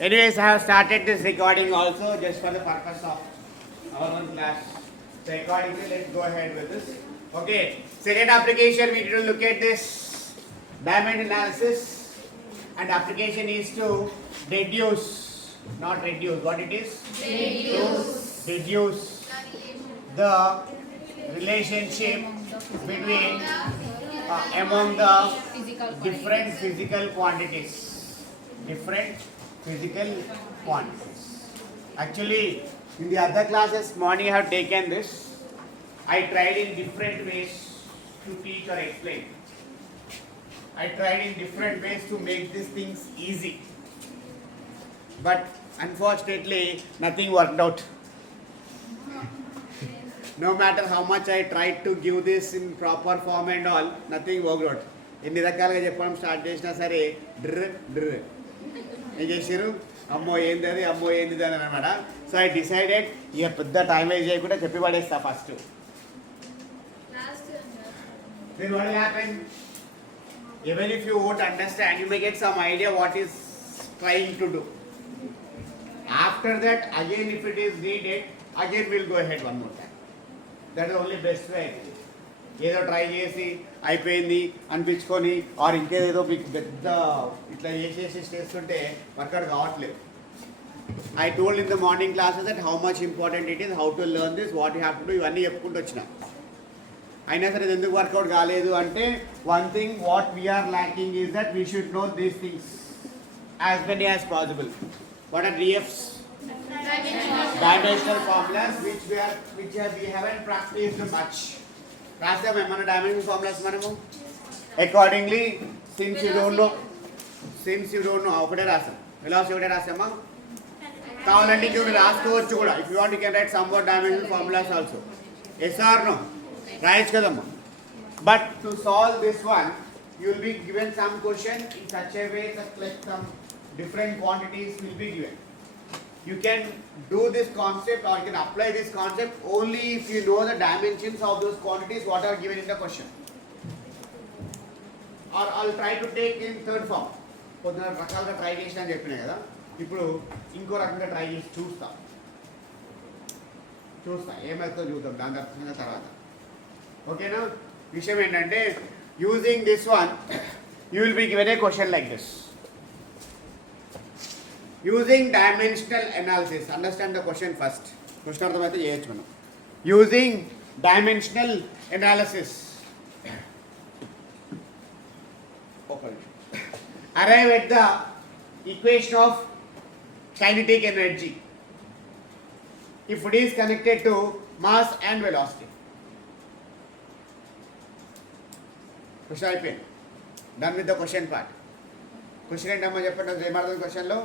Anyways, I have started this recording also just for the purpose of our one class. So accordingly, let's go ahead with this. Okay, second application we need to look at this diamond analysis, and application is to deduce, not reduce. What it is? Deduce the relationship between among the different physical quantities. Different physical quantities. Actually, in the other classes, morning I have taken this. I tried in different ways to teach or explain. I tried in different ways to make these things easy. But unfortunately, nothing worked out. No matter how much I tried to give this in proper form and all, nothing worked out. ఎన్ని రకాలుగా చెప్పడం start చేసినా సరే డ్ర్ ఏం చేసారు అమ్మో ఏంది అది అమ్మో ఏంది అని అనమాట. సో ఐ డిసైడెడ్ ఇక పెద్ద టైం వేస్ట్ చేయకుండా చెప్పి పడేస్తా first. Then what will happen? Even if you won't understand, you may get some idea what is trying to do. After that, again if it is needed, again we'll go ahead one more time. That is the only best way. ఏదో try చేసి అయిపోయింది అనిపించుకొని are ఇంకేదో పెద్ద ఇట్లా చేసేసి చేస్తుంటే work out కావట్లేదు. I told in the morning classes that how much important it is, how to learn this, what you have to do, ఇవన్నీ చెప్పుకుంటూ వచ్చిన. అయినా సరే ఇది ఎందుకు వర్కౌట్ కాలేదు అంటే one thing what we are lacking is that we should know these things as many as possible. What are DFs? Dimensional formulas which we haven't practiced much. రాసాము ఏమన్నా డైమెన్షనల్ ఫార్ములాస్ మనము. Accordingly since you don't know ఒకటే రాసాం, velocity ఒకటే రాసామా. కావాలంటే ఇంకొకటి రాసుకోవచ్చు కూడా. If you want you can write some more dimensional formulas also. Yes or no? రాయొచ్చు కదమ్మా. But to solve this one you will be given some question in such a way that like some different quantities will be given. You can do this concept or you can apply this concept only if you know the dimensions of those quantities what are given in the question. Or I'll try to take in third form. కొద్దిగా రకాలుగా try చేసిన అని చెప్పినా కదా, ఇప్పుడు ఇంకో రకంగా try చేసి చూస్తా ఏమవుతుందో చూద్దాం దాని తర్వాత. ఓకేనా? విషయం ఏంటంటే using this one you will be given a question like this. Using dimensional analysis, understand the question first. Question అర్థమైతే చేయొచ్చు మనం. Using dimensional analysis, arrive at the equation of kinetic energy if it is connected to mass and velocity. Question అయిపోయింది. Done with the question part. Question ఏంటమ్మా చెప్పండి, ఏమర్థం క్వశ్చన్లో?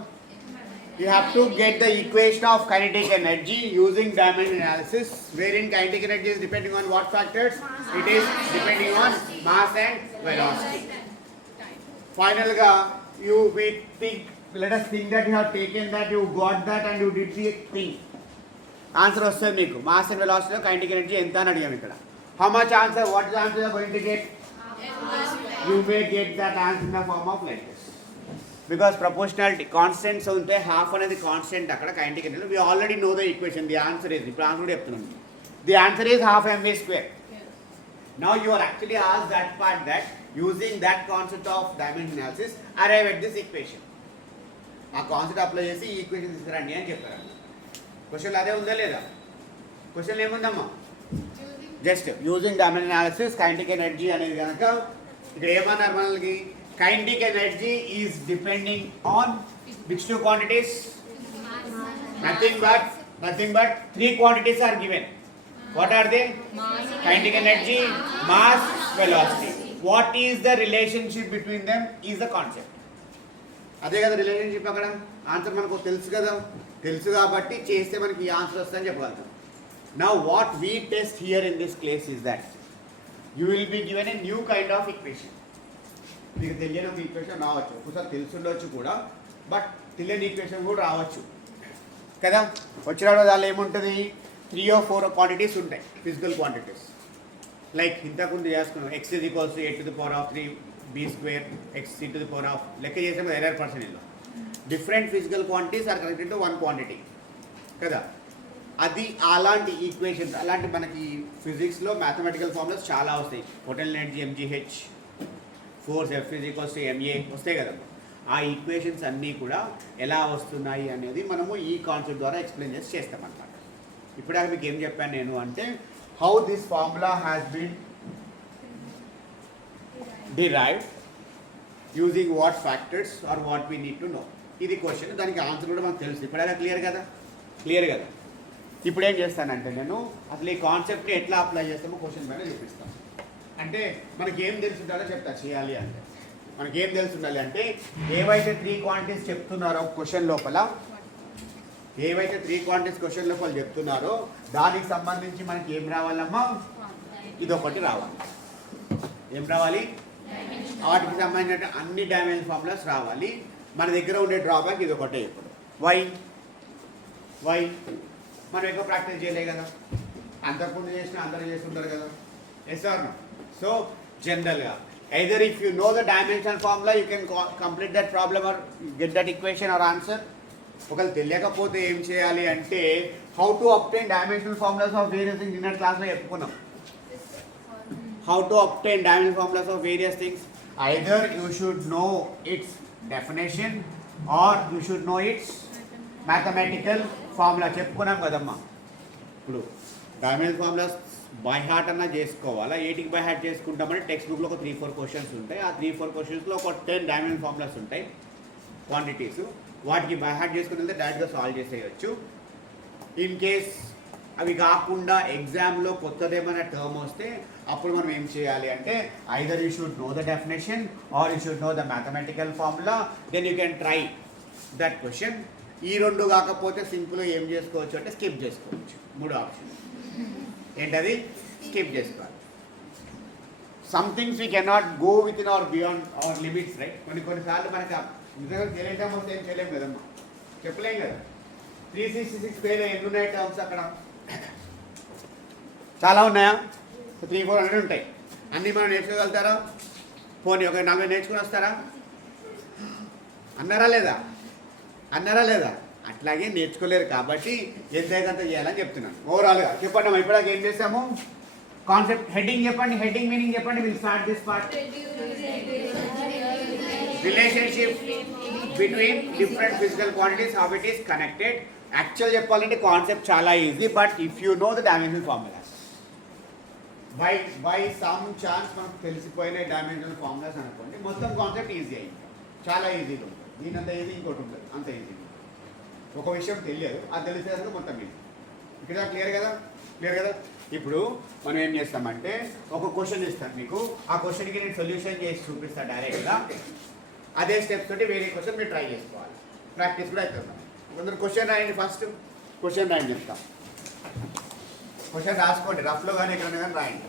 You have to get the equation of kinetic energy using dimensional analysis, wherein kinetic energy is depending on what factors? It is depending on mass and velocity. Finally, let us think that you have taken that, you got that and you did the thing. Answer వస్తుంది మీకు. Mass and velocity లో kinetic energy ఎంత అని అడిగాము ఇక్కడ. How much answer? What is the answer you are going to get? You may get that answer in the form of like this. Because proportionality constants ఉంటే half అనేది constant అక్కడ kinetic energy. We already know the equation. The answer is, ఇప్పుడు answer కూడా చెప్తున్నాను, the answer is half mv square. Now you are actually ask that part that using that concept of dimension analysis arrive at this equation. ఆ concept apply చేసి ఈ equation తీసుకురండి అని చెప్పారు. Question అదే ఉందా లేదా? క్వశ్చన్ ఏముందమ్మా? Just using dimension analysis kinetic energy అనేది కనుక ఇక్కడ ఏమన్నారు మనకి? Kinetic energy is depending on which two quantities? Nothing but three quantities are given. What are they? Kinetic energy, mass, velocity. What is the relationship between them is the concept. అదే కదా relationship. అక్కడ answer మనకు తెలుసు కదా, తెలుసు కాబట్టి చేస్తే మనకి ఈ ఆన్సర్ వస్తుందని చెప్పగలుగుతాం. Now what we test here in this case is that you will be given a new kind of equation. మీకు తెలియని ఒక ఈక్వేషన్ రావచ్చు, ఒకసారి తెలుసుండొచ్చు కూడా, బట్ తెలియని ఈక్వేషన్ కూడా రావచ్చు కదా. వచ్చినప్పుడు దానిలో ఏముంటుంది? 3 or 4 క్వాంటిటీస్ ఉంటాయి, ఫిజికల్ క్వాంటిటీస్. లైక్ ఇంతకుముందు చేసుకున్నాం x = a to the power of 3 b square x c to the power of లెక్క చేసాము ఎర్రర్ పర్సెంట్లో. Different physical quantities are connected to one quantity కదా. అది అలాంటి ఈక్వేషన్స్, అలాంటి మనకి ఫిజిక్స్లో మ్యాథమెటికల్ ఫార్ములాస్ చాలా వస్తాయి. Potential energy MgH, force F = ma వస్తాయి కదా. ఆ ఈక్వేషన్స్ అన్నీ కూడా ఎలా వస్తున్నాయి అనేది మనము ఈ కాన్సెప్ట్ ద్వారా ఎక్స్ప్లెయిన్ చేసి చేస్తామన్నమాట. ఇప్పుడే మీకు ఏం చెప్పాను నేను అంటే, how this formula has been derived using what factors or what we need to know. ఇది క్వశ్చన్, దానికి ఆన్సర్ కూడా మనకు తెలుసు. ఇప్పుడైనా క్లియర్ కదా. ఇప్పుడు ఏం చేస్తానంటే నేను అసలు ఈ కాన్సెప్ట్ని ఎట్లా అప్లై చేస్తామో క్వశ్చన్ పైన చూపిస్తాను. అంటే మనకి ఏం తెలిసి ఉండాలో చెప్తా చేయాలి అంటే. మనకి ఏం తెలిసి ఉండాలి అంటే, ఏవైతే 3 క్వాంటిటీస్ చెప్తున్నారో క్వశ్చన్ లోపల, ఏవైతే 3 క్వాంటిటీస్ క్వశ్చన్ లోపల చెప్తున్నారో దానికి సంబంధించి మనకి ఏం రావాలమ్మా, ఇదొకటి రావాలి. ఏం రావాలి? వాటికి సంబంధించిన అన్ని డైమెన్షన్ ఫార్ములాస్ రావాలి. మన దగ్గర ఉండే డ్రాబ్యాక్ ఇది ఒకటే. ఇప్పుడు వై మనం ఎక్కువ ప్రాక్టీస్ చేయలే కదా, అంతకుముందు చేసినా అందరూ చేస్తుంటారు కదా. Yes or no? సో జనరల్గా either if you know the dimensional formula you can complete that problem or get that equation or answer. ఒకవేళ తెలియకపోతే ఏం చేయాలి అంటే, how to obtain dimensional formulas of various things నిన్న క్లాస్లో చెప్పుకున్నాం. How to obtain dimensional formulas of various things? Either you should know its definition or you should know its mathematical formula. చెప్పుకున్నాం కదమ్మా. ఇప్పుడు డైమెన్షనల్ ఫార్ములాస్ బై హార్ట్ అన్నా చేసుకోవాలా, ఏటికి by heart చేసుకుంటామంటే text బుక్లో ఒక 3-4 క్వశ్చన్స్ ఉంటాయి. ఆ 3-4 క్వశ్చన్స్లో ఒక 10 డైమెన్షనల్ ఫార్ములాస్ ఉంటాయి, క్వాంటిటీస్. వాటికి బై హార్ట్ చేసుకుని వెళ్తే డైరెక్ట్గా సాల్వ్ చేసేయచ్చు. ఇన్ కేస్ అవి కాకుండా ఎగ్జామ్లో కొత్తదేమైనా టర్మ్ వస్తే అప్పుడు మనం ఏం చేయాలి అంటే, either you should know the definition or you should know the mathematical formula, then you can try that question. ఈ రెండు కాకపోతే సింపుల్గా ఏం చేసుకోవచ్చు అంటే స్కిప్ చేసుకోవచ్చు. 3 ఆప్షన్ ఏంటది? స్కిప్ చేసుకోవాలి. Some things we cannot go with in our beyond our limits, right? కొన్నిసార్లు మనకి నిజంగా తెలియటం వస్తే ఏం చేయలేము కదమ్మా, చెప్పలేం కదా. 366 పేర్లు ఎన్ని ఉన్నాయి టర్మ్స్ అక్కడ? చాలా ఉన్నాయా? 300-400 ఉంటాయి. అన్నీ మనం నేర్చుకోగలుగుతారా? పోనీ ఒక 40 నేర్చుకుని వస్తారా? అన్నారా లేదా? అట్లాగే నేర్చుకోలేరు. కాబట్టి ఎంతైతే చేయాలని చెప్తున్నాను. ఓవరాల్గా చెప్పండి. మనం ఇప్పటిదాకా ఏం చేస్తాము? కాన్సెప్ట్ హెడ్డింగ్ చెప్పండి, హెడ్డింగ్ మీనింగ్ చెప్పండి. Will start this part. Relationship between different physical quantities, how it is connected. Actual చెప్పాలంటే కాన్సెప్ట్ చాలా easy, but if you know the dimensional formulas, by some chance మనకు తెలిసిపోయిన డైమెన్షనల్ ఫార్ములాస్ అనుకోండి, మొత్తం concept easy అయింది. చాలా ఈజీగా ఉంటుంది. దీనంత ఈజీ ఇంకోటి ఉంటుంది, అంత ఈజీ. ఒక విషయం తెలియదు, అది తెలిసేదానికి మొత్తం ఈజీ. ఇక్కడ క్లియర్ కదా? ఇప్పుడు మనం ఏం చేస్తామంటే, ఒక క్వశ్చన్ ఇస్తాను మీకు, ఆ క్వశ్చన్కి నేను సొల్యూషన్ చేసి చూపిస్తాను డైరెక్ట్గా. అదే స్టెప్స్ తోటి వేరే క్వశ్చన్ మీరు ట్రై చేసుకోవాలి. ప్రాక్టీస్ కూడా అవుతుంది. కొందరు క్వశ్చన్ రాయండి, ఫస్ట్ క్వశ్చన్ రాయండి చెప్తాం. క్వశ్చన్ రాసుకోండి, రఫ్లో కానీ ఎక్కడైనా కానీ రాయండి.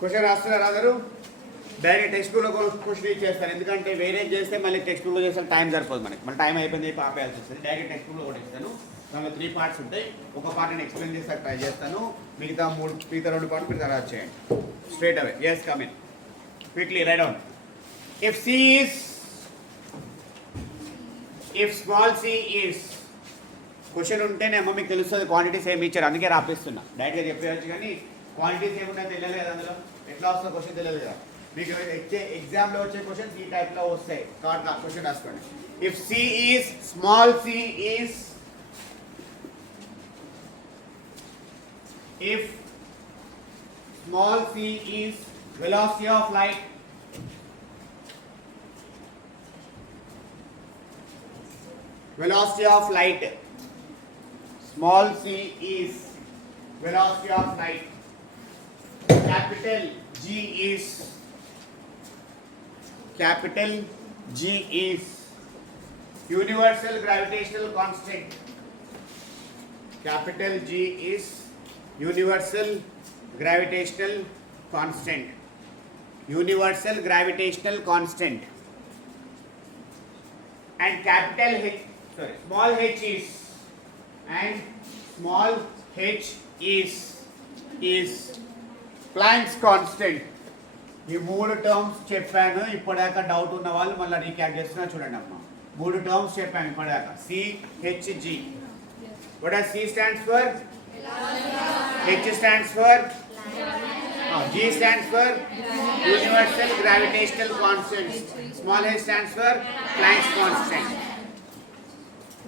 క్వశ్చన్ రాస్తున్నారు అందరూ? డైరెక్ట్ టెక్స్ట్ బుక్లో క్వశ్చన్ ఇచ్చేస్తాను, ఎందుకంటే వేరే చేస్తే మళ్ళీ టెక్స్ట్ బుక్లో చేస్తే టైం సరిపోదు మనకి. మన టైం అయిపోయింది, ఆపేయాల్సి వస్తుంది. డైరెక్ట్ టెక్స్ట్ బుక్లో ఒకటి ఇస్తాను. దానిలో 3 పార్ట్స్ ఉంటాయి. ఒక పార్ట్ నేను ఎక్స్ప్లెయిన్ చేస్తాను, ట్రై చేస్తాను. మిగతా 2 పార్ట్ మీరు తర్వాత చేయండి. Straight away. Yes, come in quickly. Write down. If small c is question ఉంటేనేమో మీకు తెలుస్తుంది క్వాంటిటీస్ ఏమి ఇచ్చారు, అందుకే రాపిస్తున్నా. డైరెక్ట్గా చెప్పేయచ్చు, కానీ క్వాంటిటీస్ ఏమున్నాయో తెలియదు కదా. అందులో ఎట్లా వస్తుందో క్వశ్చన్ తెలియదు కదా. మీకు ఎగ్జామ్లో వచ్చే క్వశ్చన్స్ ఈ టైప్లో వస్తాయి. కాబట్టి నాకు క్వశ్చన్ రాసుకోండి. If c is small c is, if small c is velocity of light, velocity of light, small c is velocity of light, capital G is universal gravitational constant. Capital G is universal gravitational constant. Universal gravitational constant. And capital H, sorry, small h is, and small h is Planck's constant. ఈ మూడు terms చెప్పాను ఇప్పటిదాకా doubt ఉన్న వాళ్ళు మళ్ళీ recap చేస్తున్నా చూడండి అమ్మా. మూడు టర్మ్స్ చెప్పాను ఇప్పటిదాకా. CHG. What does C stands for? H stands for? G stands for universal gravitational constant. Small h stands for Planck's constant.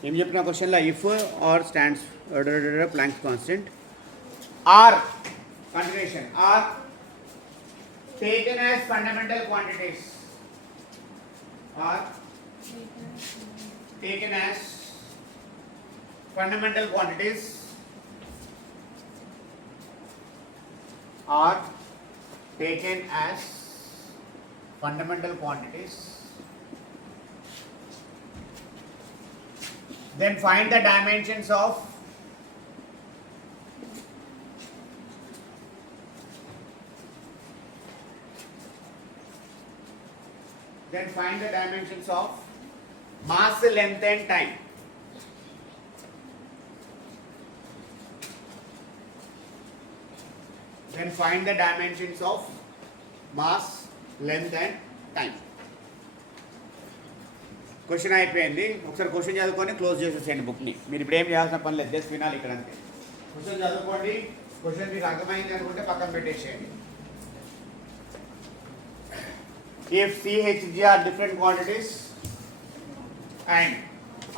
ఏం చెప్పిన క్వశ్చన్లో if or stands Planck's constant. R continuation. R taken as fundamental quantities. Are taken as fundamental quantities. Are taken as fundamental quantities. Then find the dimensions of mass, length and time. Then find the dimensions of mass, length and time. Question అయిపోయింది. ఒకసారి question చదువుకొని close చేసేసేయండి బుక్ని. మీరు ఇప్పుడు ఏం చేయాల్సిన పని లేదు, జస్ట్ వినాలి ఇక్కడ అంతే. క్వశ్చన్ చదువుకోండి. క్వశ్చన్ మీకు అర్థమైంది అనుకుంటే పక్కన పెట్టేసేయండి. If CHG are different quantities and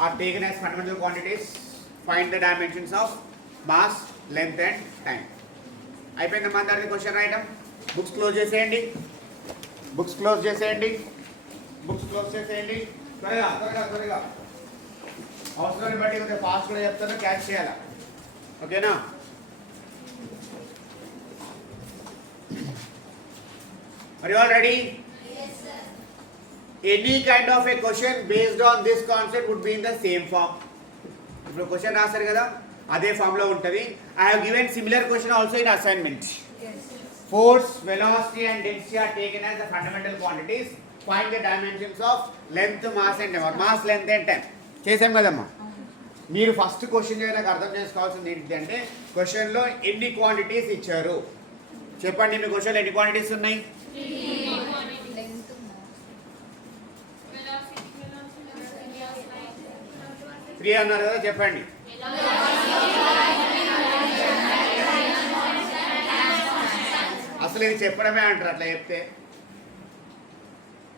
are taken as fundamental quantities, find the dimensions of mass, length and time. అయిపోయిందమ్మా అందరిది క్వశ్చన్ రాయడం. బుక్స్ క్లోజ్ చేసేయండి. బుక్స్ క్లోజ్ చేసేయండి. బుక్స్ క్లోజ్ చేసేయండి. త్వరగా త్వరగా త్వరగా. అవసరాన్ని బట్టి కొంచెం ఫాస్ట్ కూడా చెప్తాను, క్యాచ్ చేయాలా. ఓకేనా? Are you all ready? Yes, sir. Any kind of a question based on this concept would be in the same form. ఇప్పుడు క్వశ్చన్ రాశారు కదా, అదే ఫామ్ లో ఉంటుంది. I have given similar question also in assignment. Yes. Force, velocity and density are taken as the fundamental quantities. Find the dimensions of length, mass and time. Mass, length and time. చేసాం కదమ్మా. మీరు first question నాకు అర్థం చేసుకోవాల్సింది ఏంటంటే, క్వశ్చన్లో ఎన్ని quantities ఇచ్చారు చెప్పండి. మీ క్వశ్చన్లో ఎన్ని క్వాంటిటీస్ ఉన్నాయి? 3 అన్నారు కదా, చెప్పండి. అసలు ఇది చెప్పడమే అంటారు. అట్లా చెప్తే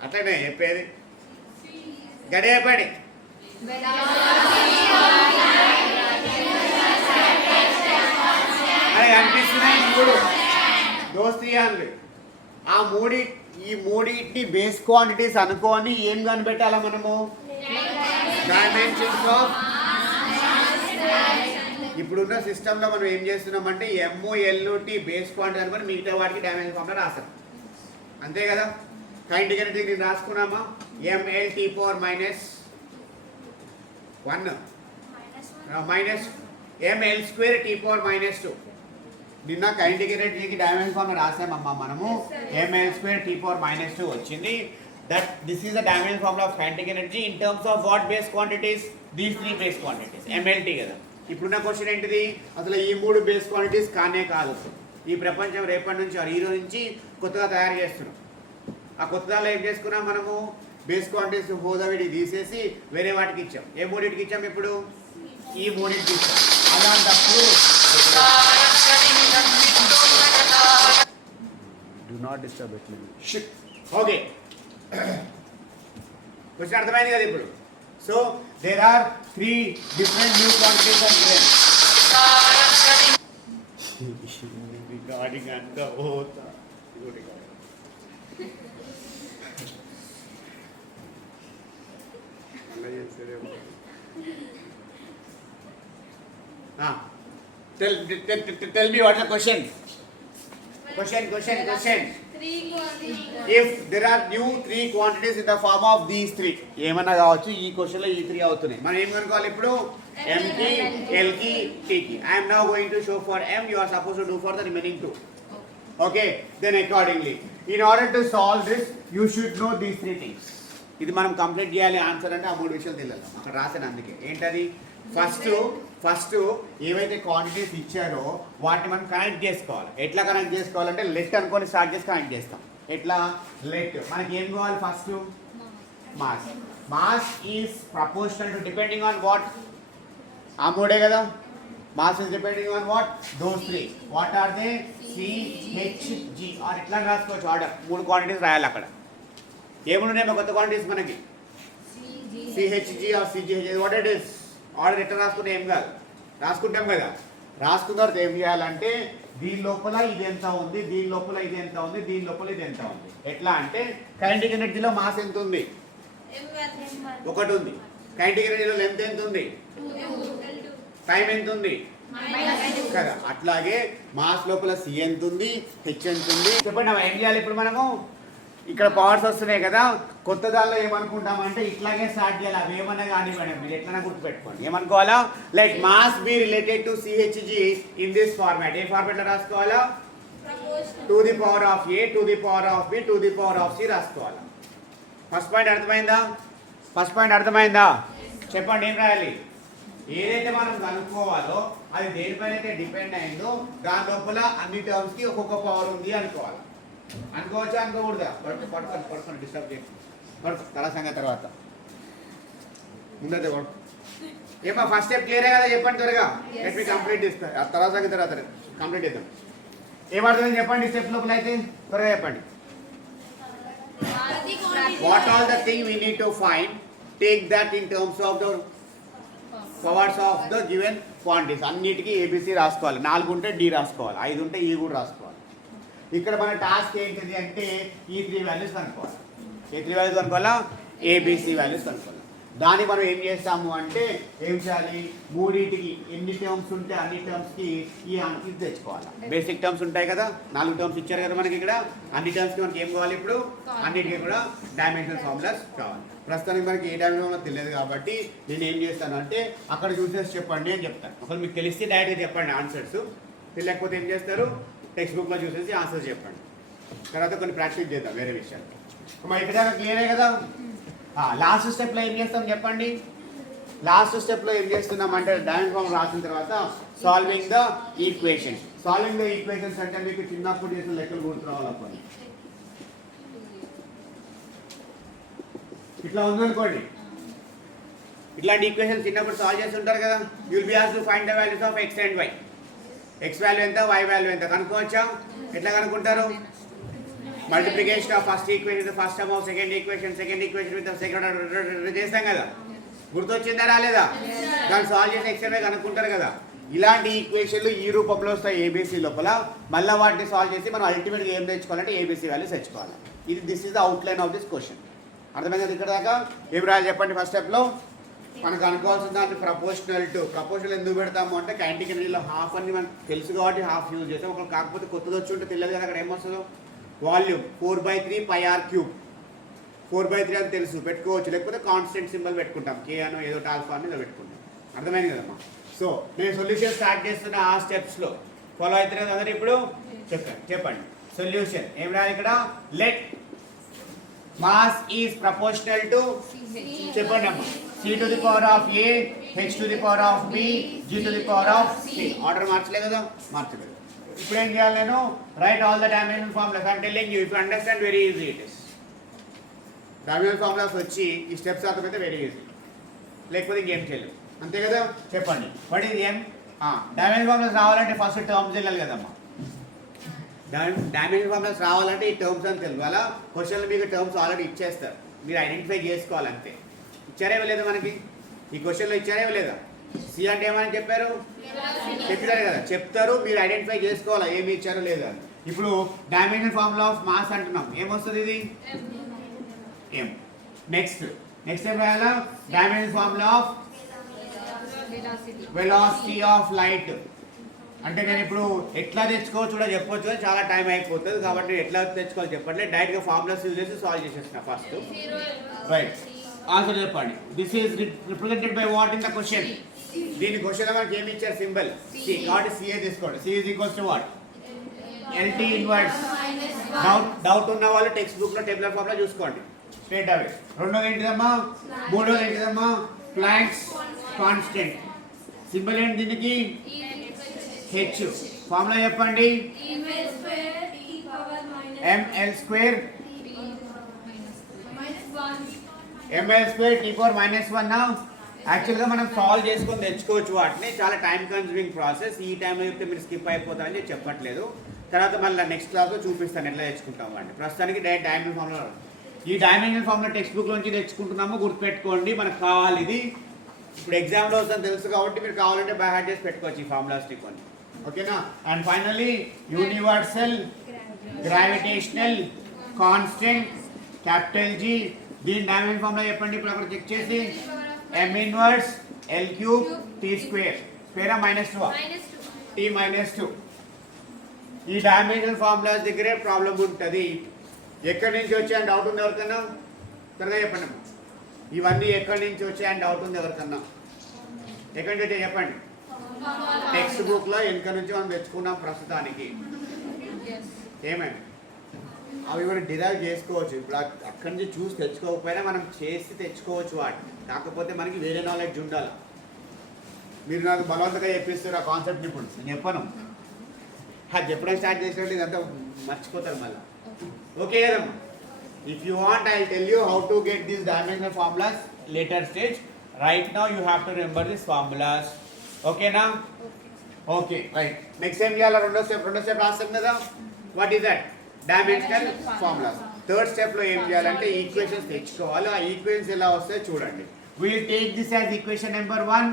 అట్లనే చెప్పేది. గడే చెప్పండి. అని అనిపిస్తున్నాయి ఇప్పుడు దోస్తీ అన్లు. ఈ మూడింటిని బేస్ క్వాంటిటీస్ అనుకోని ఏం కనిపెట్టాలా మనము? Dimensions of. ఇప్పుడున్న సిస్టంలో మనం ఏం చేస్తున్నామంటే MOLT బేస్ క్వాంటిటీ అనుకొని మిగతా వాటికి డైమెన్షన్ ఫార్ములా రాస్తాం, అంతే కదా. కైండ్ గా దీన్ని రాసుకున్నామా? MLT⁻⁻1 minus ML²T⁻². నిన్న కైండ్ కి డైమెన్షన్ ఫార్ములా రాసామమ్మా మనము. ML²T⁻²2 వచ్చింది. That this is the dimension formula of kinetic energy in terms of what base quantities? These 3 base quantities. MLT కదా. ఇప్పుడున్న క్వశ్చన్ ఏంటిది? అసలు ఈ 3 బేస్ క్వాంటిటీస్ కానే కాదు. ఈ ప్రపంచం రేపటి నుంచి ఈ రోజు నుంచి కొత్తగా తయారు చేస్తున్నాం. ఆ కొత్తగా ఏం చేసుకున్నాం మనము? బేస్ క్వాంటిటీస్ హోదావిడి తీసేసి వేరే వాటికి ఇచ్చాం. ఏ మూడింటికి ఇచ్చాం ఇప్పుడు? ఈ మూడింటికి ఇచ్చాం. అలాంటప్పుడు do not disturb it. Shit. Okay. Question అర్థమైంది కదా ఇప్పుడు. So there are 3 different new quantities are given. Regarding అంత హోతా tell me what is the question. Question. if there are new 3 quantities in the form of these 3 ఏమన్నా కావచ్చు ఈ question లో ఈ 3 అవుతున్నాయి మనం ఏం కనుక్కోవాలి ఇప్పుడు m కి l కి t కి I am now going to show for m you are supposed to do for the remaining 2 okay then accordingly in order to solve this you should know these 3 things ఇది మనం complete చేయాలి answer అంటే ఆ 3 విషయాలు తెలియాలి అక్కడ రాసాను అందుకే ఏంటది ఫస్ట్ ఏవైతే క్వాంటిటీస్ ఇచ్చారో వాటిని మనం కనెక్ట్ చేసుకోవాలి ఎట్లా కనెక్ట్ చేసుకోవాలంటే లెట్ అనుకొని స్టార్ట్ చేసి కనెక్ట్ చేస్తాం ఎట్లా లెట్ మనకి ఏం కావాలి first mass is proportional to depending on what ఆ మూడే కదా mass is depending on what those 3 what are they C H G are ఇట్లా రాసుకోవచ్చు ఆర్డర్ 3 క్వాంటిటీస్ రాయాలి అక్కడ ఏమున్నాయి కొత్త క్వాంటిటీస్ మనకి CHG or CGH what it is order ఎట్లా రాసుకుంటే ఏం కాదు రాసుకుంటాం కదా రాసుకున్న తర్వాత ఏం చేయాలంటే దీని లోపల ఇది ఎంత ఉంది దీని లోపల ఇది ఎంత ఉంది దీని లోపల ఇది ఎంత ఉంది ఎట్లా అంటే కైనెటిక్ ఎనర్జీలో మాస్ ఎంత ఉంది ఒకటి ఉంది కైనెటిక్ ఎనర్జీలో లెంత్ ఎంత ఉంది టైం ఎంత ఉంది కదా అట్లాగే మాస్ లోపల సి ఎంత ఉంది హెచ్ ఎంత ఉంది చెప్పండి ఏం చేయాలి ఇప్పుడు మనము ఇక్కడ పవర్స్ వస్తున్నాయి కదా కొత్త దానిలో ఏమనుకుంటామంటే ఇట్లాగే స్టార్ట్ చేయాలి అవి ఏమన్నా కానీ మేడం మీరు ఎట్లన్నా గుర్తుపెట్టుకోండి ఏమనుకోవాలా like mass b related to CHG in this format ఏ ఫార్మాట్లో రాసుకోవాలా to the power of a to the power of b to the power of c రాసుకోవాలా ఫస్ట్ పాయింట్ అర్థమైందా చెప్పండి ఏం రాయాలి ఏదైతే మనం కనుక్కోవాలో అది దేనిపైన అయితే డిపెండ్ అయిందో దాని లోపల అన్ని టర్మ్స్ కి ఒక్కొక్క పవర్ ఉంది అనుకోవాలి అనుకోవచ్చా అనుకోకూడదా పడుకోండి డిస్టర్బ్ చేయండి పడుకో తల సంగతి తర్వాత ముందైతే పడుకో ఏమో ఫస్ట్ స్టెప్ క్లియరే కదా చెప్పండి త్వరగా లెట్ మీ కంప్లీట్ చేస్తాను ఆ తర్వాత సంగతి తర్వాత కంప్లీట్ చేద్దాం ఏమర్థమైంది చెప్పండి స్టెప్ లోపల అయితే త్వరగా చెప్పండి what all the thing we need to find take that in terms of the powers of the given quantities అన్నిటికీ ఏబిసి రాసుకోవాలి 4 ఉంటే డి రాసుకోవాలి 5 ఉంటే ఈ కూడా రాసుకోవాలి ఇక్కడ మన టాస్క్ ఏంటిది అంటే ఈ 3 వాల్యూస్ కనుక్కోవాలి ఏ 3 వాల్యూస్ కనుక్కోవాలా ఏబిసి వాల్యూస్ కనుక్కోవాలి దాన్ని మనం ఏం చేస్తాము అంటే ఏం చేయాలి మూడింటికి ఎన్ని టర్మ్స్ ఉంటే అన్ని టర్మ్స్కి ఈ ఆన్సర్ తెచ్చుకోవాలి బేసిక్ టర్మ్స్ ఉంటాయి కదా 4 టర్మ్స్ ఇచ్చారు కదా మనకి ఇక్కడ అన్ని టర్మ్స్కి మనకి ఏం కావాలి ఇప్పుడు అన్నిటికీ కూడా డైమెన్షనల్ ఫార్ములాస్ కావాలి ప్రస్తుతానికి మనకి ఏ డైమెన్షన్ ఫార్ములా తెలియదు కాబట్టి నేను ఏం చేస్తాను అంటే అక్కడ చూసేసి చెప్పండి అని చెప్తాను ఒకవేళ మీకు తెలిస్తే డైరెక్ట్గా చెప్పండి ఆన్సర్స్ తెలియకపోతే ఏం చేస్తారు టెక్స్ట్ బుక్లో చూసేసి ఆన్సర్స్ చెప్పండి తర్వాత కొన్ని ప్రాక్టీస్ చేద్దాం వేరే విషయాలు ఇక్కడ క్లియరే కదా లాస్ట్ స్టెప్లో ఏం చేస్తాం చెప్పండి లాస్ట్ స్టెప్లో ఏం చేస్తున్నాం అంటే డైమెన్షన్ ఫార్మ్ రాసిన తర్వాత సాల్వింగ్ ద ఈక్వేషన్స్ అంటే మీకు చిన్నప్పుడు చేసిన లెక్కలు గుర్తురావాలి ఇట్లా ఉందనుకోండి ఇట్లాంటి ఈక్వేషన్స్ చిన్నప్పుడు సాల్వ్ చేసి ఉంటారు కదా you will be asked to find the values of x and y x value ఎంత వై వాల్యూ ఎంత కనుక్కోవచ్చా ఎట్లా కనుక్కుంటారు multiplication of first equation first term of second equation with second చేస్తాం కదా గుర్తొచ్చిందా రాలేదా దాన్ని సాల్వ్ చేసి ఎక్స్ అండ్ వై కనుక్కుంటారు కదా ఇలాంటి ఈక్వేషన్లు ఈ రూపంలో వస్తాయి ఏబీసీ లోపల మళ్ళీ వాటిని సాల్వ్ చేసి మనం అల్టిమేట్గా ఏం తెచ్చుకోవాలంటే ఏబీసీ వాల్యూస్ తెచ్చుకోవాలి this is the outline of this question అర్థమైంది ఇక్కడ దాకా ఏం రాయాలి చెప్పండి ఫస్ట్ స్టెప్లో మనకు అనుకోవాల్సిన దాన్ని ప్రపోర్షనల్ ఎందుకు పెడతాము అంటే కైనెటిక్ ఎనర్జీలో హాఫ్ అని మనకు తెలుసు కాబట్టి హాఫ్ యూజ్ చేస్తాం ఒకళ్ళు కాకపోతే కొత్తది వచ్చి ఉంటే తెలియదు కదా అక్కడ ఏమొస్తుందో వాల్యూమ్ 4/3 πr³ 4/3 అని తెలుసు పెట్టుకోవచ్చు లేకపోతే కాన్స్టెంట్ సింబల్ పెట్టుకుంటాం కే అనో ఏదో ఆల్ఫా అని ఇలా పెట్టుకుంటాం అర్థమైంది కదమ్మా సో నేను సొల్యూషన్ స్టార్ట్ చేస్తున్న ఆ స్టెప్స్లో ఫాలో అవుతున్నారు అందరూ ఇప్పుడు చెప్పండి సొల్యూషన్ ఏం రాయాలి ఇక్కడ let mass is proportional to చెప్పండి అమ్మా c to the power of a h to the power of b g to the power of c order మార్చలే కదా మార్చలేదు ఇప్పుడు ఏం చేయాలి నేను right all the dimensional formulas I am telling you if you understand very easy it is dimensional formulas వచ్చి ఈ steps అర్థమైతే వెరీ ఈజీ లేకపోతే ఇంకేం చేయలేదు అంతే కదా చెప్పండి వాట్ ఈజ్ ఏం డైమెన్షనల్ ఫార్ములాస్ రావాలంటే ఫస్ట్ టర్మ్స్ వెళ్ళాలి కదమ్మా డైమెన్షనల్ ఫార్ములాస్ రావాలంటే ఈ టర్మ్స్ అని తెలుసు అలా క్వశ్చన్లు మీకు టర్మ్స్ ఆల్రెడీ ఇచ్చేస్తారు మీరు ఐడెంటిఫై చేసుకోవాలంతే ఇచ్చారేమో లేదా మనకి ఈ క్వశ్చన్లో ఇచ్చారేమో లేదా సి అంటే ఏమని చెప్పారు చెప్పారు కదా చెప్తారు మీరు ఐడెంటిఫై చేసుకోవాలా ఏమి ఇచ్చారో లేదా ఇప్పుడు డైమెన్షనల్ ఫార్ములా ఆఫ్ మాస్ అంటున్నాం ఏమొస్తుంది ఇది ఎం నెక్స్ట్ ఏం రాయాలా dimensional formula of velocity of light అంటే నేను ఇప్పుడు ఎట్లా తెచ్చుకోవచ్చు కూడా చెప్పొచ్చు కానీ చాలా టైం అయిపోతుంది కాబట్టి ఎట్లా తెచ్చుకోవాలి చెప్పట్లేదు డైరెక్ట్గా ఫార్ములాస్ యూజ్ చేసి సాల్వ్ చేసేసిన ఫస్ట్ రైట్ ఆన్సర్ చెప్పండి this is represented by what in the question దీని క్వశ్చన్ మనకి ఏమి ఇచ్చారు సింబల్ సి కాబట్టి సిఏ తీసుకోండి C is equals to what LT inverse doubt ఉన్న వాళ్ళు టెక్స్ట్ బుక్ లో టేబులర్ ఫార్ములా చూసుకోండి స్ట్రైట్ అవే రెండోది ఏంటిదమ్మా మూడోది ఏంటిదమ్మా ప్లాంక్స్ కాన్స్టెంట్ సింబల్ ఏంటి దీనికి హెచ్ ఫార్ములా చెప్పండి ML square ML square T power -1 యాక్చువల్గా మనం సాల్వ్ చేసుకొని తెచ్చుకోవచ్చు వాటిని చాలా టైం కన్స్యూమింగ్ ప్రాసెస్ ఈ టైంలో చెప్తే మీరు స్కిప్ అయిపోతారని చెప్పట్లేదు తర్వాత మళ్ళీ నెక్స్ట్ క్లాస్లో చూపిస్తాను ఎట్లా తెచ్చుకుంటాం వాడిని ప్రస్తుతానికి డైరెక్ట్ డైమెన్షన్ ఫార్ములా ఈ డైమెన్షన్ ఫార్ములా టెక్స్ట్ బుక్ నుంచి తెచ్చుకుంటున్నాము గుర్తుపెట్టుకోండి మనకు కావాలి ఇది ఇప్పుడు ఎగ్జామ్లో వస్తుందని తెలుసు కాబట్టి మీరు కావాలంటే బై హార్ట్ చేసి పెట్టుకోవచ్చు ఈ ఫార్ములాస్ని కొన్ని ఓకేనా and finally universal gravitational constant capital G దీని డైమెన్షన్ ఫార్ములా చెప్పండి ఇప్పుడు అక్కడ చెక్ చేసి m inverse l cube t square square -2 t -2 ఈ డైమెన్షన్ ఫార్ములాస్ దగ్గరే ప్రాబ్లం ఉంటుంది ఎక్కడి నుంచి వచ్చాయని డౌట్ ఉంది ఎవరికన్నా త్వరగా చెప్పండి ఇవన్నీ ఎక్కడి నుంచి వచ్చాయని డౌట్ ఉంది ఎవరికన్నా ఎక్కడి నుంచి వచ్చాయి చెప్పండి టెక్స్ట్ బుక్లో వెనక నుంచి మనం తెచ్చుకున్నాం ప్రస్తుతానికి ఏమైంది అవి కూడా డిరైవ్ చేసుకోవచ్చు ఇప్పుడు అక్కడి నుంచి చూసి తెచ్చుకోకపోయినా మనం చేసి తెచ్చుకోవచ్చు వాటి కాకపోతే మనకి వేరే నాలెడ్జ్ ఉండాలి మీరు నాకు బలవంతంగా చెప్పిస్తారు ఆ కాన్సెప్ట్ ఇప్పుడు నేను చెప్పను అది చెప్పడం స్టార్ట్ చేసినట్టు ఇదంతా మర్చిపోతారు మళ్ళీ ఓకే కదమ్మా if you want I tell you how to get these dimensional formulas later stage right now you have to remember this formulas ఓకేనా ఓకే రైట్ నెక్స్ట్ ఏం చేయాలి రెండో స్టెప్ రాస్తాం కదా what is that dimensional formulas third step లో ఏం చేయాలంటే equations తెచ్చుకోవాలి ఆ ఈక్వేషన్స్ ఎలా వస్తాయో చూడండి will take this as equation number 1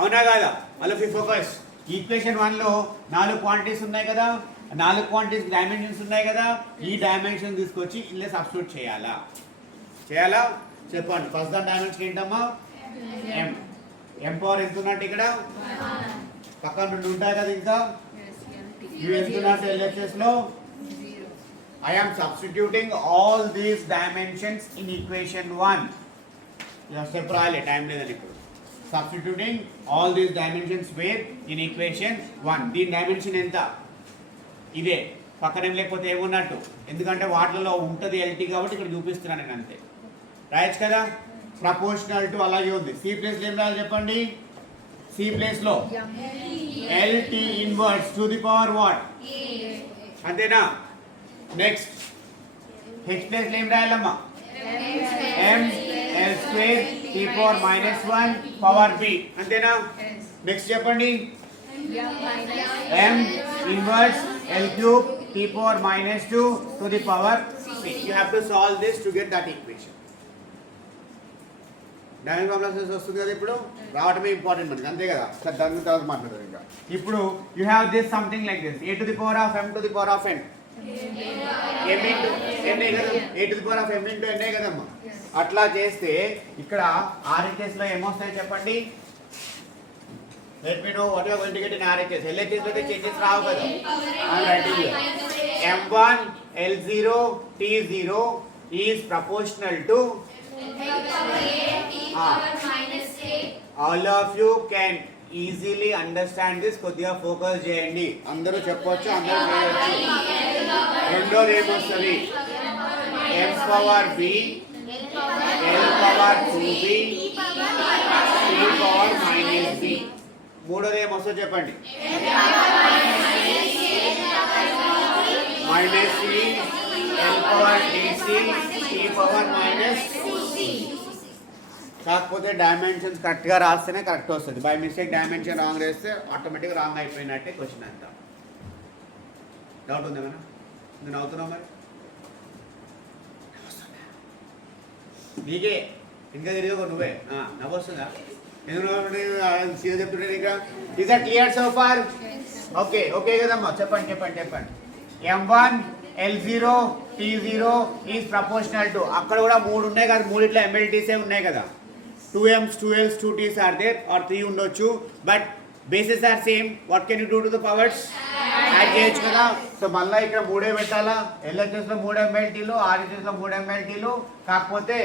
అవునా కాదా మళ్ళీ ఫోకస్ ఈక్వేషన్ 1 లో 4 క్వాంటిటీస్ ఉన్నాయి కదా 4 క్వాంటిటీస్ డైమెన్షన్స్ ఉన్నాయి కదా ఈ డైమెన్షన్ తీసుకొచ్చి ఇలా సబ్స్టిట్యూట్ చేయాలా చెప్పండి ఫస్ట్ దాని డైమెన్షన్ ఏంటమ్మా m పవర్ ఎంత ఉన్నట్టు ఇక్కడ పక్కన 2 ఉంటాయి కదా ఇంకా ఇవి ఎంత ఉన్నట్టు LHS లో I am substituting all these dimensions in equation 1 you step రాయాలి టైం లేదని ఇప్పుడు substituting all these dimensions where in equation 1 దీని డైమెన్షన్ ఎంత ఇదే పక్కన ఏం లేకపోతే ఏమున్నట్టు ఎందుకంటే వాటిలో ఉంటుంది LT కాబట్టి ఇక్కడ చూపిస్తున్నాను నేను అంతే రాయొచ్చు కదా ప్రపోర్షనల్ టు అలాగే ఉంది సి ప్లేస్ ఏం రాయాలి చెప్పండి సి ప్లేస్ లో LT inverse to the power what అంతేనా నెక్స్ట్ హెచ్ ప్లేస్ ఏం రాయాలమ్మా m l square t power -1 power b అంతేనా నెక్స్ట్ చెప్పండి m inverse l cube t power -2 to the power c you have to solve this to get that equation dynamic formulas వస్తుంది కదా ఇప్పుడు రావటమే important మనకి అంతే కదా సార్ దాని తర్వాత మాట్లాడదాం ఇంకా ఇప్పుడు you have this something like this a to the power of m to the power of n m into n కదా a to the power of m into n కదమ్మా అట్లా చేస్తే ఇక్కడ RHS లో ఏమొస్తాయి చెప్పండి let me know what you are going to get in RHS LHS లో changes రావు కదా I am writing here m1 l0 t0 is proportional to all of you can easily understand this కొద్దిగా focus చేయండి అందరూ చెప్పొచ్చు అందరూ చేయొచ్చు రెండోది ఏమొస్తుంది m power b l power 2b t power -b మూడోది ఏమొస్తుందో చెప్పండి -c l power dc t power -2c కాకపోతే డైమెన్షన్స్ కరెక్ట్గా రాస్తేనే కరెక్ట్ వస్తుంది బై మిస్టేక్ డైమెన్షన్ రాంగ్ రాస్తే ఆటోమేటిక్గా రాంగ్ అయిపోయినట్టే క్వశ్చన్ అంతా డౌట్ ఉంది ఏమైనా నేను అవుతున్నావు మరి నీకే ఇంకా తిరిగి నువ్వే నవ్వొస్తుందా ఎందుకు సీరియస్ చెప్తుంటే ఇంకా is that clear so far okay okay కదమ్మా చెప్పండి m1 l0 t0 is proportional to అక్కడ కూడా 3 ఉన్నాయి కదా మూడిట్లో MLTసే ఉన్నాయి కదా 2m's 2l's 2t's are there are 3 ఉండొచ్చు but bases are same, what can you do to the powers? Add చేయొచ్చు కదా. సో మళ్ళీ ఇక్కడ 3 పెట్టాలా, ఎల్హెచ్ఎస్లో 3 MLTలు, ఆర్హెచ్ఎస్లో 3 MLTలు, కాకపోతే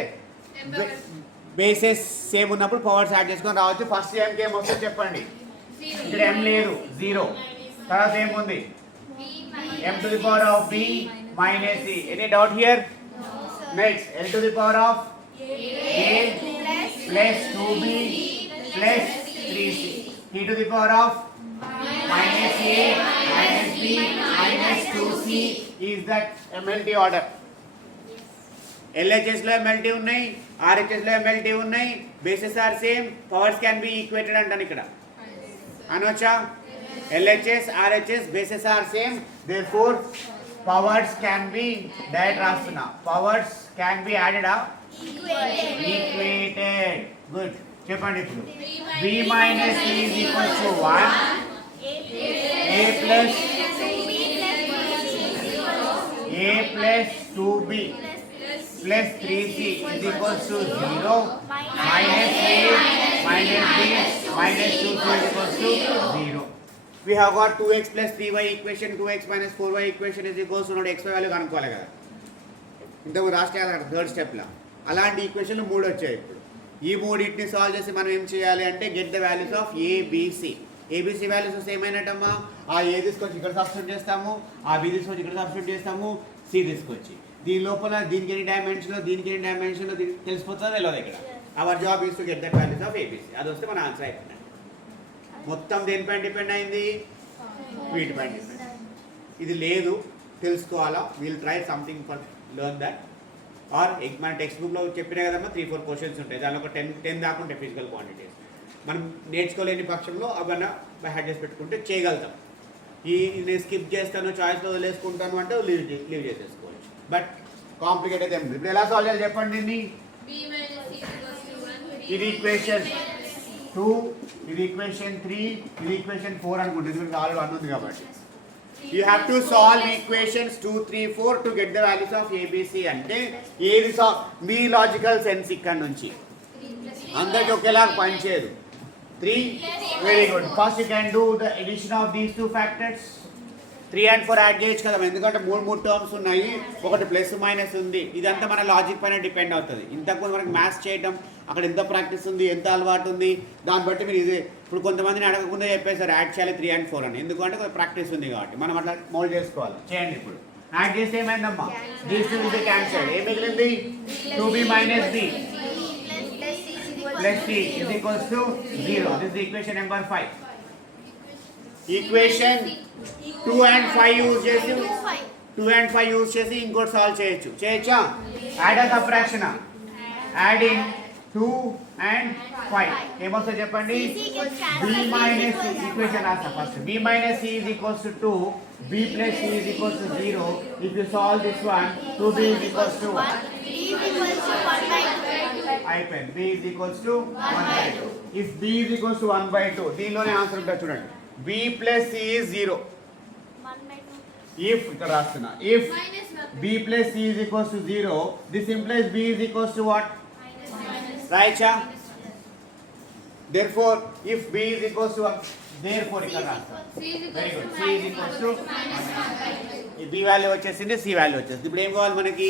బేసెస్ సేమ్ ఉన్నప్పుడు పవర్స్ యాడ్ చేసుకొని రావచ్చు. ఫస్ట్ ఎంకి ఏం వస్తుంది చెప్పండి? ఇక్కడ m లేదు, 0. తర్వాత ఏముంది? m to the power of b minus c. Any doubt here? Next, l to the power of a plus 2b plus 3c. t to the power of minus a minus b minus 2c is that MLT order. LHS లో MLT ఉన్నాయి, RHS లో MLT ఉన్నాయి, bases are same, powers can be equated అంటాను ఇక్కడ అనొచ్చా? LHS, RHS bases are same, therefore powers can be direct రాస్తున్నా, powers can be added up, equated. Good. చెప్పండి ఇప్పుడు. b minus c is equal to 1, a plus 2b plus 3c is equal to 0, minus a minus b minus 2c is equal to 0. We have got 2x plus 3y equation, 2x minus 4y equation is equals to xy value కనుక్కోవాలి కదా. ఇంతకు రాష్ట్రాల third స్టెప్లో అలాంటి ఈక్వేషన్లు 3 వచ్చాయి. ఇప్పుడు ఈ మూడింటిని సాల్వ్ చేసి మనం ఏం చేయాలి అంటే get the values of ABC. ABC values వస్తే ఏమైనట్టమ్మా, ఆ ఏ తీసుకొచ్చి ఇక్కడ సబ్స్టిట్యూట్ చేస్తాము, ఆ బి తీసుకొచ్చి ఇక్కడ సబ్స్టిట్యూట్ చేస్తాము, సి తీసుకొచ్చి దీని లోపల దీనికి ఎన్ని డైమెన్షన్లో తెలిసిపోతుందో తెలియదు ఇక్కడ. Our job is to get that values of ABC. అది వస్తే మన ఆన్సర్ అయిపోయింది. మొత్తం దేనిపైన డిపెండ్ అయింది? వీటిపైన డిపెండ్. ఇది లేదు తెలుసుకోవాలా, we'll try something for learn that. Or మన టెక్స్ట్ బుక్లో చెప్పినా కదమ్మా 3-4 క్వశ్చన్స్ ఉంటాయి, దానిలో ఒక 10 దాకా ఉంటాయి ఫిజికల్ క్వాంటిటీస్. మనం నేర్చుకోలేని పక్షంలో అవన్నీ బై హ్యాడ్ చేసి పెట్టుకుంటే చేయగలుగుతాం. నేను స్కిప్ చేస్తాను, చాయిస్లో వదిలేసుకుంటాను అంటే లీవ్ చేసేసుకోవచ్చు. బట్ కాంప్లికేట్ అయితే ఇప్పుడు ఎలా సాల్వ్ చేయాలి చెప్పండి దీన్ని? ఇది ఈక్వేషన్ 2, ఇది ఈక్వేషన్ 3, ఇది ఈక్వేషన్ 4 అనుకుంటుంది, మీకు ఆల్రెడీ 1 ఉంది కాబట్టి. You have to solve equations 2, 3, 4 to get the values of ABC. అంటే ఏది మీ లాజికల్ సెన్స్ ఇక్కడ నుంచి అందరికి ఒకేలా పనిచేయదు. 3, very good. First you can do the addition of these 2 factors. 3 and 4 add చేయొచ్చు కదా, ఎందుకంటే 3 టర్మ్స్ ఉన్నాయి, ఒకటి ప్లస్ మైనస్ ఉంది. ఇదంతా మన లాజిక్ పైన డిపెండ్ అవుతుంది. ఇంతకుముందు మనకి మ్యాథ్స్ చేయటం అక్కడ ఎంత ప్రాక్టీస్ ఉంది, ఎంత అలవాటు ఉంది, దాన్ని బట్టి మీరు ఇది ఇప్పుడు కొంతమందిని అడగకుండా చెప్పేసారు యాడ్ చేయాలి 3 and 4 అని, ఎందుకంటే కొంచెం ప్రాక్టీస్ ఉంది కాబట్టి మనం అట్లా మోల్డ్ చేసుకోవాలి. చేయండి. ఇప్పుడు యాడ్ చేస్తే ఏమైందమ్మా? These 2 will be cancelled. ఏం మిగిలింది? 2b minus b plus c is equals to 0. This is equation number 5. Equation 2 and 5 use చేసి ఇంకోటి సాల్వ్ చేయొచ్చా? యాడ్ ఆ సబ్ట్రాక్షన్, యాడింగ్ 2 and 5 ఏమొస్తుంది చెప్పండి? b minus c. ఈక్వేషన్ రాస్తా first. b minus c is equals to 2, b plus c is equals to 0. If you solve this one, 2b is equals to 1. అయిపోయింది. b is equals to 1/2. If b is equals to 1/2, దీనిలోనే answer ఉంటుంది చూడండి. b plus c is 0. If ఇక్కడ రాస్తున్నా, if b plus c is equals to 0, this implies b is equals to what? Right, cha? Therefore, if b is equals to 1, therefore ఇక్కడ రాస్తా. Very good. c is equals to ఈ b value వచ్చేసింది, c value వచ్చేసింది. ఇప్పుడు ఏం కావాలి మనకి?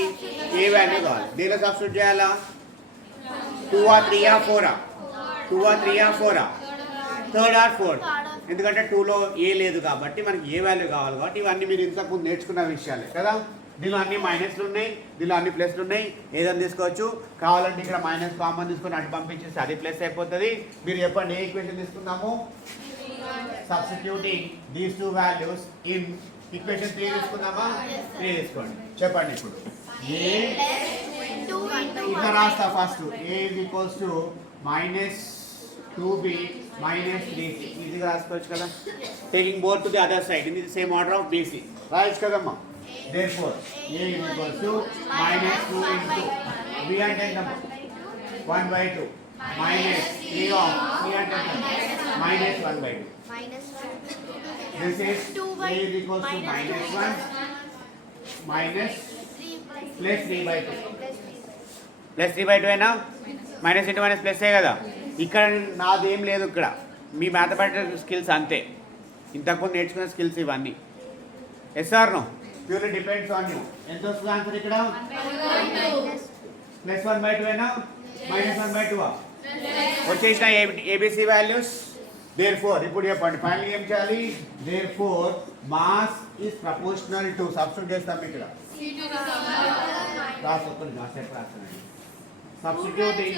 a value కావాలి. దీనిలో సబ్స్టిట్యూట్ చేయాలా? 2 or 3 or 4? 2 or 3 or 4? 3rd or 4th? ఎందుకంటే 2లో ఏ లేదు కాబట్టి మనకి ఏ వాల్యూ కావాలి కాబట్టి ఇవన్నీ మీరు ఇంతకుముందు నేర్చుకున్న విషయాలే కదా. దీనిలో అన్ని మైనస్లు ఉన్నాయి, దీనిలో అన్ని ప్లస్లు ఉన్నాయి. ఏదైనా తీసుకోవచ్చు. కావాలంటే ఇక్కడ మైనస్ కామన్ తీసుకొని అటు పంపించేస్తే అది ప్లస్ అయిపోతుంది. మీరు చెప్పండి ఏ ఈక్వేషన్ తీసుకుందాము? Substituting these 2 values in equation 3 తీసుకుందామా? 3 తీసుకోండి. చెప్పండి ఇప్పుడు ఏ ఇక్కడ రాస్తా first. A is equals to -2b minus 3c. ఈజీగా రాసుకోవచ్చు కదా. Taking both to the other side in the same order of bc. రాయొచ్చు కదమ్మా. therefore a is equals to -2 into b అంటే ఎంత? 1/2 minus 3 of c అంటే ఎంత? -1/2. This is a is equals to -1 minus plus 3/2. Plus 3/2 అయినా minus into minus plus కదా. ఇక్కడ నాదేం లేదు, ఇక్కడ మీ మ్యాథమెటికల్ స్కిల్స్ అంతే, ఇంతకుముందు నేర్చుకున్న స్కిల్స్ ఇవన్నీ. Yes or no? Purely depends on you. ఎంత వస్తుంది ఆన్సర్ ఇక్కడ? +1/2 అయినా -1/2 వచ్చేసిన ఏబిసి వాల్యూస్. దేర్ ఫోర్ ఇప్పుడు చెప్పండి ఫైనల్ ఏం చేయాలి? There for mass is proportional to substitute చేస్తాం ఇక్కడ. సబ్స్టిట్యూటింగ్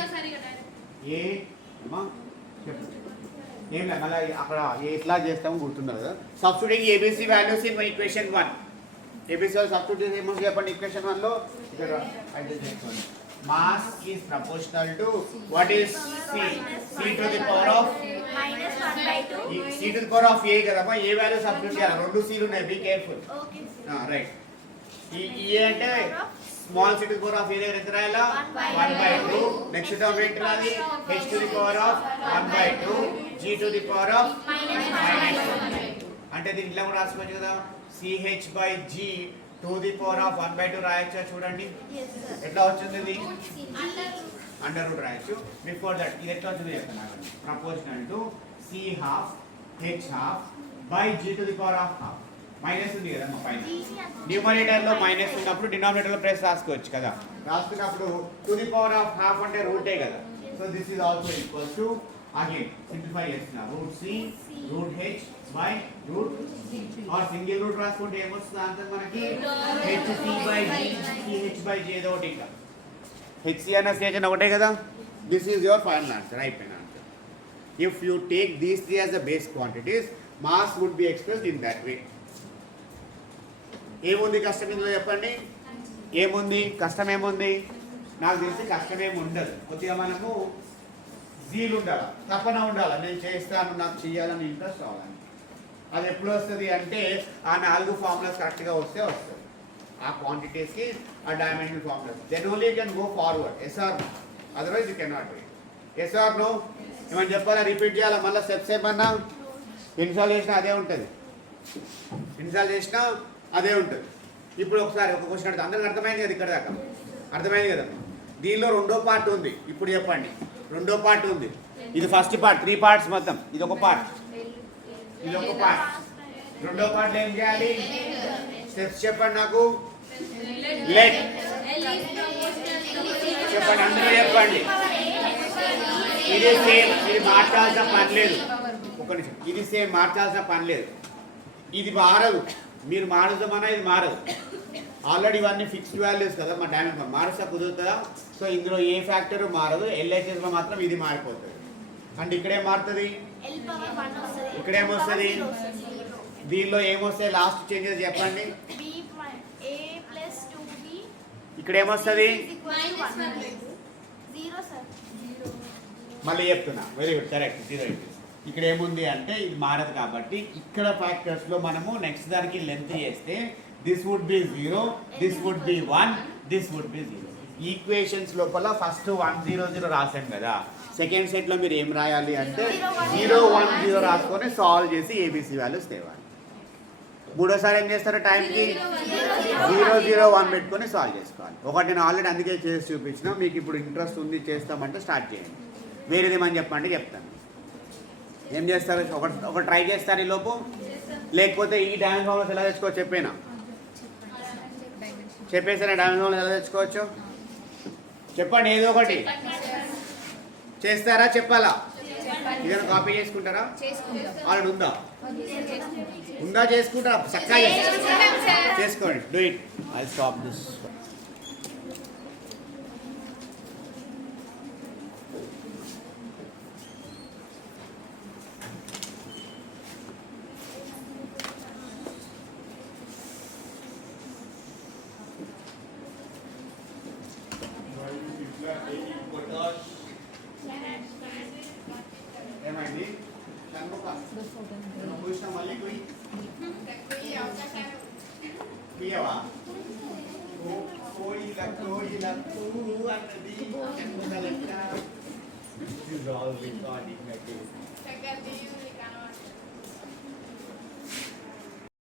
ఏ చెప్పు ఏం లేదు మళ్ళీ అక్కడ ఎట్లా చేస్తామో గుర్తున్నారు కదా. Substituting ABC values in equation 1. ABC substitute ఏమో చెప్పండి ఈక్వేషన్ 1 లో. ఇక్కడ mass is proportional to what is c? c to the power of -1/2. c to the power of a కదమ్మా. ఏ వాల్యూ సబ్స్టిట్యూట్ చేయాలి? రెండు c లు ఉన్నాయి, బి కేర్ఫుల్. రైట్. ఈ అంటే small c to the power of a దగ్గర ఎంత రాయాలా? 1/2. Next term ఏంటి రాది? h to the power of 1/2 g to the power of -1/2. అంటే దీన్ని ఇలా కూడా రాసుకోవచ్చు కదా, ch/g to the power of 1/2 రాయొచ్చా? చూడండి ఎట్లా వచ్చింది ఇది, అండర్ రూట్ రాయొచ్చు. బిఫోర్ దట్ ఇది ఎట్లా వచ్చింది చెప్తాను. Proportional to c½ h½ g to the power of ½. Minus ఉంది కదా పైన, న్యూమరేటర్ లో మైనస్ ఉన్నప్పుడు డినామినేటర్ లో ప్లస్ రాసుకోవచ్చు కదా. రాసుకున్నప్పుడు టు ది పవర్ ఆఫ్ ½ అంటే రూటే కదా. So this is also equals to again simplify చేస్తున్నా √c √h by root or single root రాసుకుంటే ఏమొస్తుంది ఆన్సర్ మనకి? hc/g ఏదో ఒకటి, ఇంకా hc అన్న స్టేజ్ అన్న ఒకటే కదా. This is your final answer, అయిపోయిన answer. If you take these three as the base quantities mass would be expressed in that way. ఏముంది కష్టం ఇందులో చెప్పండి? ఏముంది కష్టం? ఏముంది? నాకు తెలిసి కష్టం ఏమి ఉండదు. కొద్దిగా మనము జీలు ఉండాలి, తపన ఉండాలి, నేను చేస్తాను, నాకు చేయాలని ఇంట్రెస్ట్ రావాలని. అది ఎప్పుడు వస్తుంది అంటే ఆ 4 ఫార్ములాస్ కరెక్ట్గా వస్తే వస్తుంది. ఆ క్వాంటిటీస్కి ఆ dimensional formulas, then only you can go forward. Yes or no? Otherwise you can not do it. Yes or no? ఏమని చెప్పాలా? రిపీట్ చేయాలా? మళ్ళీ స్టెప్స్ ఏమన్నా ఇన్స్టాల్ చేసినా అదే ఉంటుంది, ఇన్స్టాల్ చేసినా అదే ఉంటుంది. ఇప్పుడు ఒకసారి ఒక క్వశ్చన్ అడుగుతా, అందరికి అర్థమైంది కదా? ఇక్కడ దాకా అర్థమైంది కదా? దీనిలో రెండో పార్ట్ ఉంది. ఇప్పుడు చెప్పండి, రెండో పార్ట్ ఉంది. ఇది ఫస్ట్ పార్ట్, 3 పార్ట్స్ మొత్తం. ఇది ఒక పార్ట్, ఇది ఒక పార్ట్. రెండో పార్ట్ ఏం చేయాలి? స్టెప్స్ చెప్పండి నాకు. లెట్ చెప్పండి, అందరూ చెప్పండి. ఇది సేమ్, ఇది మార్చాల్సిన పని లేదు. ఒక నిమిషం, ఇది సేమ్, మార్చాల్సిన పని లేదు. ఇది మారదు, మీరు మారుదామన్నా ఇది మారదు. ఆల్రెడీ ఇవన్నీ ఫిక్స్డ్ వాల్యూస్ కదా, మా డైమెన్షన్ మారుస్తా కుదురుతుందా? సో ఇందులో ఏ ఫ్యాక్టర్ మారదు, ఎల్హెచ్ఎస్లో మాత్రం ఇది మారిపోతుంది. అంటే ఇక్కడేం మారుతుంది? ఇక్కడేమొస్తుంది? దీనిలో ఏమొస్తాయి లాస్ట్ చేంజెస్ చెప్పండి. ఇక్కడ ఏమొస్తుంది? మళ్ళీ చెప్తున్నా, వెరీ గుడ్, కరెక్ట్, 0. ఇక్కడ ఏముంది అంటే ఇది మారదు కాబట్టి ఇక్కడ ఫ్యాక్టర్స్లో మనము నెక్స్ట్ దానికి లెంత్ చేస్తే this would be 0, this would be 1, this would be 0. Equations లోపల ఫస్ట్ 1 0 0 రాసాం కదా. సెకండ్ సెట్లో మీరు ఏం రాయాలి అంటే 0 1 0 రాసుకొని సాల్వ్ చేసి ఏబిసి వాల్యూస్ తేవాలి. మూడోసారి ఏం చేస్తారు? టైంకి 0 0 1 పెట్టుకొని సాల్వ్ చేసుకోవాలి. ఒకటి నేను ఆల్రెడీ అందుకే చేసి చూపించిన, మీకు ఇప్పుడు ఇంట్రెస్ట్ ఉంది చేస్తామంటే స్టార్ట్ చేయండి. వేరేది ఏమని చెప్పండి, చెప్తాను. ఏం చేస్తారు? ఒక ట్రై చేస్తారు ఈ లోపు, లేకపోతే ఈ డైమెన్షన్ ఫార్ములాస్ ఎలా తెచ్చుకోవచ్చు చెప్పేనా? చెప్పేసారా డైమెన్షన్ ఫార్ములాస్ ఎలా తెచ్చుకోవచ్చు? చెప్పండి, ఏదో ఒకటి చేస్తారా? చెప్పాలా? ఇదైనా కాపీ చేసుకుంటారా? ఆల్రెడీ ఉందా? ఉందా? చేసుకుంటారా? చక్కగా చేసుకోండి. Do it. I stop this. ఏమైంది? మళ్ళీ కుయ్యవా? కోయిల కోయిల అన్నది is all recording.